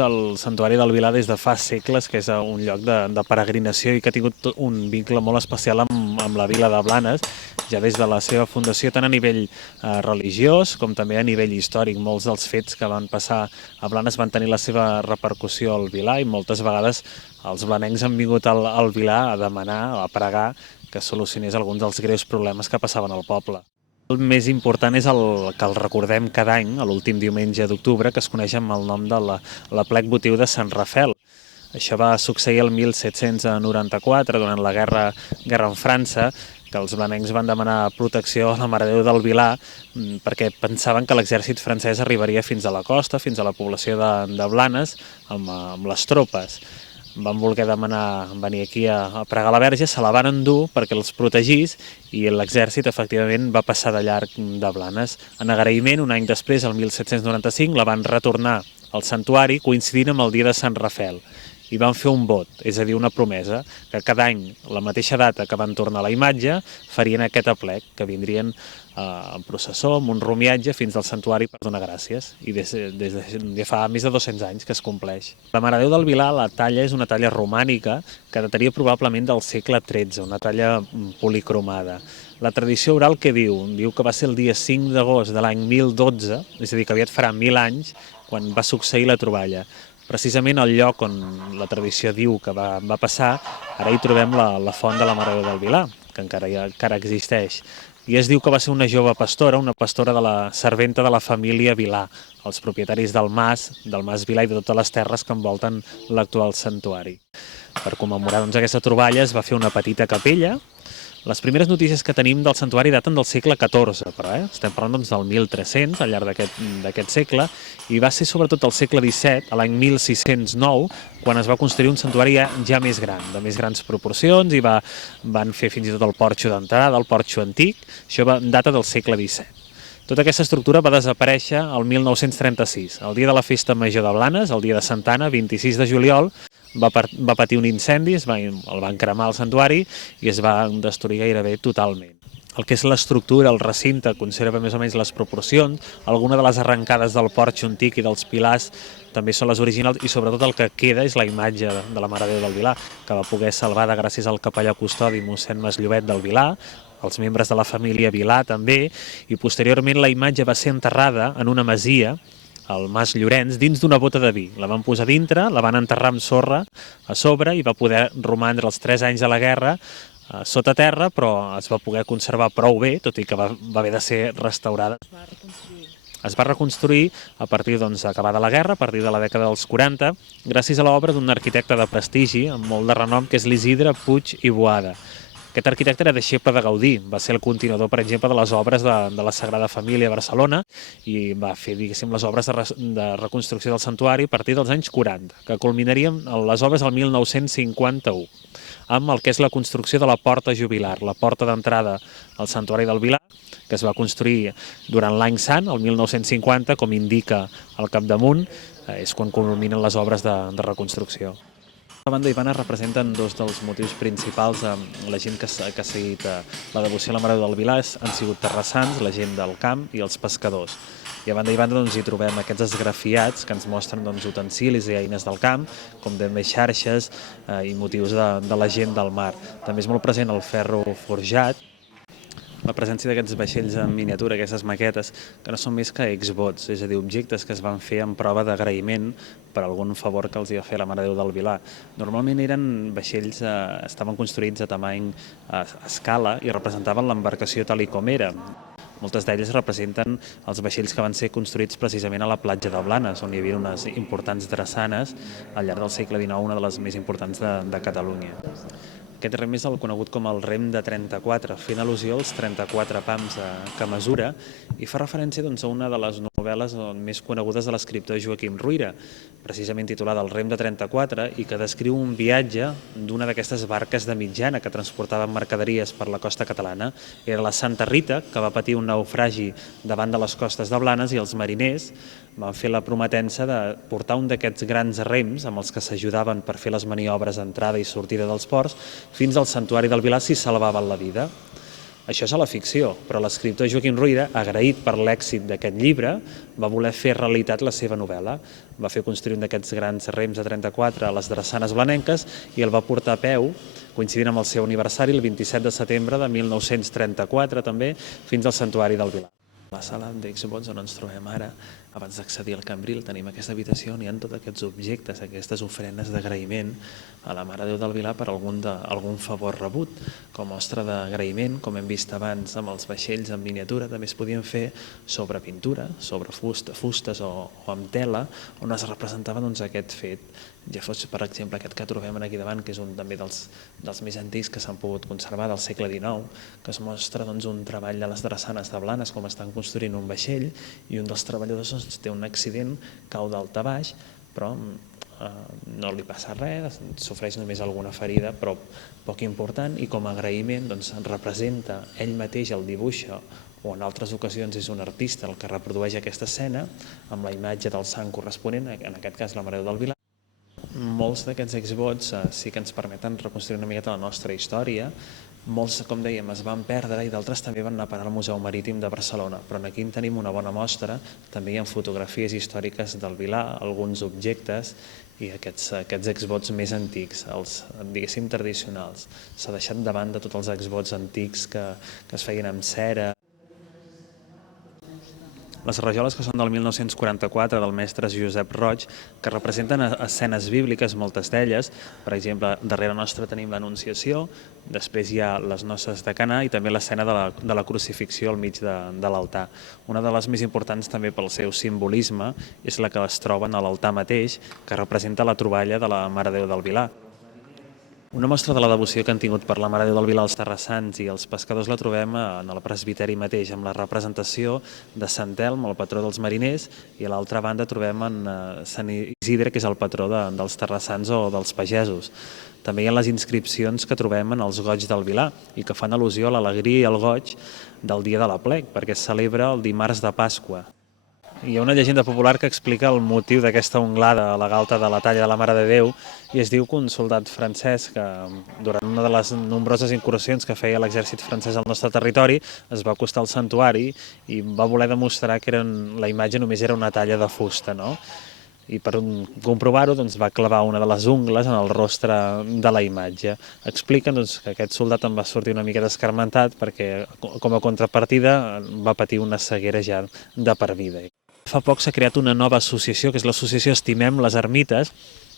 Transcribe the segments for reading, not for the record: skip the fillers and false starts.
El Santuari del Vilar des de fa segles, que és un lloc de peregrinació i que ha tingut un vincle molt especial amb la vila de Blanes, ja des de la seva fundació, tant a nivell religiós com també a nivell històric. Molts dels fets que van passar a Blanes van tenir la seva repercussió al Vilar i moltes vegades els blanencs han vingut al Vilar a demanar, a pregar, que solucionés alguns dels greus problemes que passaven al poble. El més important és que el recordem cada any, a l'últim diumenge d'octubre, que es coneix amb el nom de l'Aplec Votiu de Sant Rafel. Això va succeir el 1794, durant la guerra en França, que els blanencs van demanar protecció a la Mare de Déu del Vilar perquè pensaven que l'exèrcit francès arribaria fins a la costa, fins a la població de Blanes, amb les tropes. Van voler venir aquí a pregar la Verge, se la van endur perquè els protegís i l'exèrcit efectivament va passar de llarg de Blanes. En agraïment, un any després, el 1795, la van retornar al santuari coincidint amb el dia de Sant Rafel i van fer un vot, és a dir, una promesa, que cada any, la mateixa data que van tornar la imatge, farien aquest aplec, que vindrien en processó, amb un romiatge, fins al santuari per donar gràcies. I des de fa més de 200 anys que es compleix. La Mare de Déu del Vilar, la talla és una talla romànica que dataria probablement del segle XIII, una talla policromada. La tradició oral què diu? Diu que va ser el dia 5 d'agost de l'any 1012, és a dir, que aviat farà 1000 anys, quan va succeir la troballa. Precisament al lloc on la tradició diu que va passar, ara hi trobem la font de la Mare de Déu del Vilar, que encara existeix. I es diu que va ser una jove pastora, una pastora de la serventa de la família Vilar, els propietaris del Mas Vilar i de totes les terres que envolten l'actual santuari. Per commemorar aquesta troballa es va fer una petita capella. Les primeres notícies que tenim del santuari daten del segle XIV, però estem parlant del 1300, al llarg d'aquest segle, i va ser sobretot al segle XVII, a l'any 1609, quan es va construir un santuari ja més gran, de més grans proporcions, i van fer fins i tot el porxo d'entrada, el porxo antic. Això data del segle XVII. Tota aquesta estructura va desaparèixer el 1936, el dia de la festa major de Blanes, el dia de Santa Anna, 26 de juliol, va patir un incendi, el van cremar al santuari i es va destruir gairebé totalment. El que és l'estructura, el recinte, conserva més o menys les proporcions. Alguna de les arrencades del porxo antic i dels pilars també són les originals i sobretot el que queda és la imatge de la Mare de Déu del Vilar, que va poder salvada gràcies al capellà custodi mossèn Masllovet del Vilar, els membres de la família Vilar també, i posteriorment la imatge va ser enterrada en una masia, el Mas Llorenç, dins d'una bota de vi. La van posar dintre, la van enterrar amb sorra a sobre i va poder romandre els 3 anys de la guerra sota terra, però es va poder conservar prou bé, tot i que va haver de ser restaurada. Es va reconstruir a partir d'acabada la guerra, a partir de la dècada dels 40, gràcies a l'obra d'un arquitecte de prestigi, amb molt de renom, que és l'Isidre Puig i Boada. Aquest arquitecte era deixeble de Gaudí, va ser el continuador, per exemple, de les obres de la Sagrada Família a Barcelona i va fer, diguéssim, les obres de reconstrucció del santuari a partir dels anys 40, que culminarien les obres el 1951, amb el que és la construcció de la Porta Jubilar, la porta d'entrada al Santuari del Vilar, que es va construir durant l'any Sant, el 1950, com indica al capdamunt, és quan culminen les obres de reconstrucció. La banda i banda representen dos dels motius principals. La gent que ha seguit la devoció a la Mare del Vilar han sigut terrassans, la gent del camp i els pescadors. I a banda i banda hi trobem aquests esgrafiats que ens mostren utensilis i eines del camp, com també xarxes i motius de la gent del mar. També és molt present el ferro forjat, la presència d'aquests vaixells en miniatura, aquestes maquetes, que no són més que exvots, és a dir, objectes que es van fer en prova d'agraïment per algun favor que els hi va fer la Mare de Déu del Vilar. Normalment eren vaixells, estaven construïts a tamany a escala i representaven l'embarcació tal com era. Moltes d'elles representen els vaixells que van ser construïts precisament a la platja de Blanes, on hi havia unes importants drassanes al llarg del segle XIX, una de les més importants de Catalunya. Aquest rem és el conegut com el rem de 34, fent al·lusió als 34 pams que mesura i fa referència a una de les novel·les més conegudes de l'escriptor Joaquim Ruyra, precisament titulada El rem de 34, i que descriu un viatge d'una d'aquestes barques de mitjana que transportaven mercaderies per la costa catalana. Era la Santa Rita, que va patir un naufragi davant de les costes de Blanes i els mariners van fer la prometença de portar un d'aquests grans rems amb els que s'ajudaven per fer les maniobres d'entrada i sortida dels ports fins al santuari del Vilar si salvaven la vida. Això és a la ficció, però l'escriptor Joaquim Ruyra, agraït per l'èxit d'aquest llibre, va voler fer realitat la seva novel·la. Va fer construir un d'aquests grans rems de 34 a les drassanes blanenques i el va portar a peu, coincidint amb el seu aniversari, el 27 de setembre de 1934 també, fins al santuari del Vilar. A la sala d'Xbox on ens trobem ara, abans d'accedir al Cambril, tenim aquesta habitació on hi ha tots aquests objectes, aquestes ofrenes d'agraïment a la Mare de Déu del Vilar per algun favor rebut. Com a mostra d'agraïment, com hem vist abans amb els vaixells en miniatura, també es podien fer sobre pintura, sobre fustes o amb tela, on es representava aquest fet. Ja fos, per exemple, aquest que trobem aquí davant, que és un també dels més antics que s'han pogut conservar del segle XIX, que es mostra un treball de les drassanes de Blanes, com estan construint un vaixell, i un dels treballadors té un accident, cau dalt a baix, però no li passa res, sofreix només alguna ferida, però poc important, i com a agraïment representa ell mateix, el dibuixa, o en altres ocasions és un artista el que reprodueix aquesta escena amb la imatge del sant corresponent, en aquest cas la Mare de Déu del Vilar. Molts d'aquests exvots sí que ens permeten reconstruir una miqueta la nostra història. Molts, com dèiem, es van perdre i d'altres també van anar a parar al Museu Marítim de Barcelona, però aquí en tenim una bona mostra. També hi ha fotografies històriques del Vilar, alguns objectes i aquests exvots més antics, els, diguéssim, tradicionals. S'ha deixat de banda tots els exvots antics que es feien amb cera. Les rajoles, que són del 1944, del mestre Josep Roig, que representen escenes bíbliques, moltes d'elles. Per exemple, darrere nostra tenim l'Anunciació, després hi ha les noces de Canà i també l'escena de la crucifixió al mig de l'altar. Una de les més importants també pel seu simbolisme és la que es troben a l'altar mateix, que representa la troballa de la Mare de Déu del Vilar. Una mostra de la devoció que han tingut per la Mare de Déu del Vilar els terrassans i els pescadors la trobem en el presbiteri mateix, amb la representació de Sant Elm, el patró dels mariners, i a l'altra banda trobem en Sant Isidre, que és el patró dels terrassans o dels pagesos. També hi ha les inscripcions que trobem en els goigs del Vilar i que fan al·lusió a l'alegria i al goig del dia de l'aplec, perquè es celebra el dimarts de Pasqua. Hi ha una llegenda popular que explica el motiu d'aquesta unglada a la galta de la talla de la Mare de Déu i es diu que un soldat francès que durant una de les nombroses incursions que feia l'exèrcit francès al nostre territori es va acostar al santuari i va voler demostrar que la imatge només era una talla de fusta, no? I per comprovar-ho va clavar una de les ungles en el rostre de la imatge. Expliquen que aquest soldat en va sortir una mica descarmentat perquè com a contrapartida va patir una ceguera ja de per vida. Fa poc s'ha creat una nova associació, que és l'associació Estimem les Ermites,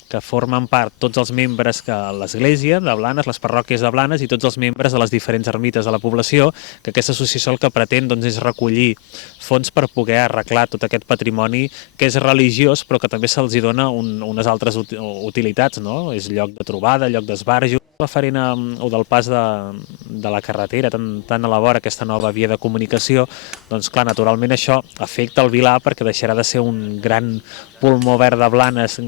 que formen part tots els membres que l'Església de Blanes, les parròquies de Blanes i tots els membres de les diferents ermites de la població, que aquesta associació el que pretén és recollir fons per poder arreglar tot aquest patrimoni que és religiós però que també se'ls dona unes altres utilitats, no? És lloc de trobada, lloc d'esbarjo. Referent o del pas de la carretera tan a la vora, aquesta nova via de comunicació, doncs clar, naturalment això afecta el Vilar perquè deixarà de ser un gran pulmó verd de Blanes